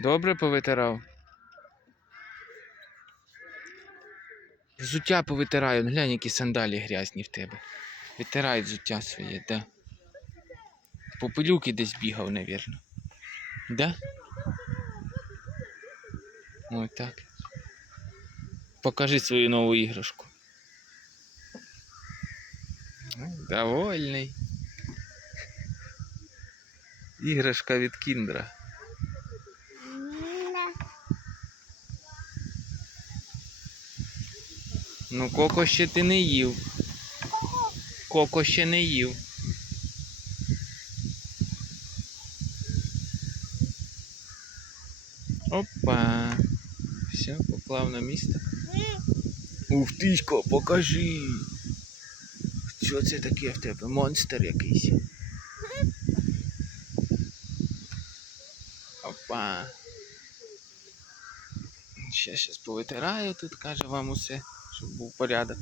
Добре повитирав. Взуття повитираю. Глянь, які сандалі грязні в тебе. Витирай взуття своє, да. Попелюки десь бігав, навірно. Да? Ой, так. Покажи свою нову іграшку. Довольний. Іграшка від Кіндра. Ну, коко ще ти не їв. Коко ще не їв. Опа. Все, поклав на місце. Ух тишко, покажи. Що це таке в тебе? Монстр якийсь. Опа. Ще щас повитираю тут, каже вам усе, щоб був порядок.